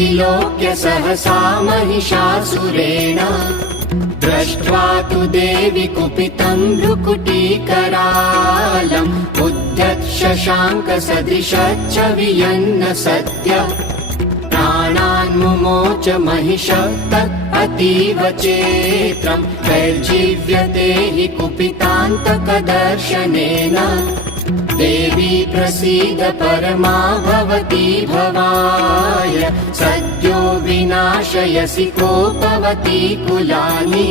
विलोक्य सहसा महिषासुरेण दृष्ट्वा तु देवी कुपितं भ्रुकुटीकरालम् उद्यत् शशाङ्कसदृशच्च वियन्न सत्य प्राणान् मुमोच महिषः तत् अतीव चेत्रम् वैर्जीव्यते हि कुपितान्तकदर्शनेन देवी प्रसीद परमा भवती भवाय सद्यो विनाशयसि कोपवती कुलानि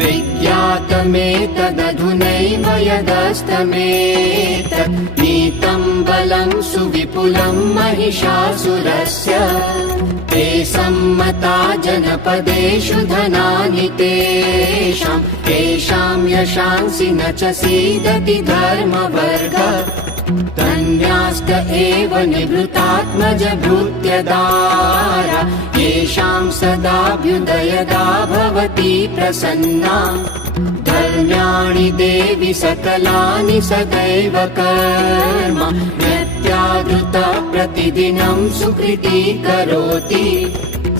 विज्ञातमेतदधुनैव यदस्तमेतत् नीतं बलं सुविपुलं महिषासुरस्य ते सम्मता जनपदेषु धनानि तेषां तेषां यशांसि न च सीदति धर्मवर्ग धन्यास्त एव निभृतात्मज भृत्यदारा येषां सदाभ्युदयदा भवति प्रसन्ना धर्म्याणि देवि सकलानि सदैव कर्म नित्यादृता प्रतिदिनं सुकृती करोति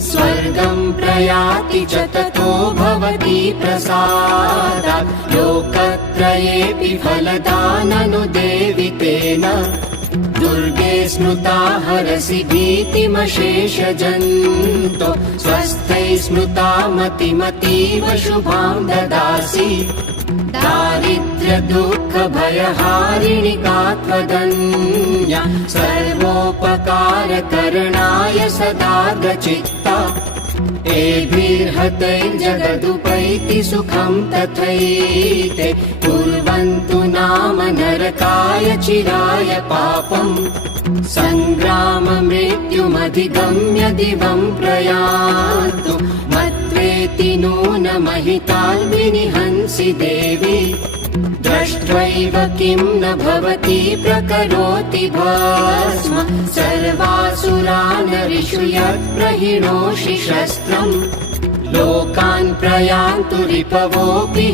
स्वर्गं प्रयाति च ततो भवति प्रसादात् लोकत्रयेऽपि फलदाननु देवि तेन दुर्गे स्मृता हरसि भीतिमशेषजन्तो स्वस्थै स्मृता मतिमतीव शुभां ददासि दारिद्र्य दुःख भयहारिणि का त्वदन्या सर्वोपकारकरणाय सदार्द्रचित्ता एभिर्हतैर्जगदुपैति सुखं तथैते कुर्वन्तु नाम नरकाय चिराय पापम् संग्राम मृत्युमधिगम्य दिवं प्रयान्तु मत्वेति नून महितान् विनिहंसि देवी दृष्ट्वैव किं न भवति प्रकरोति भस्म सर्वासुरान् ऋषु यत् प्रहिणोषि शस्त्रम् लोकान् प्रयान्तु रिपवोऽपि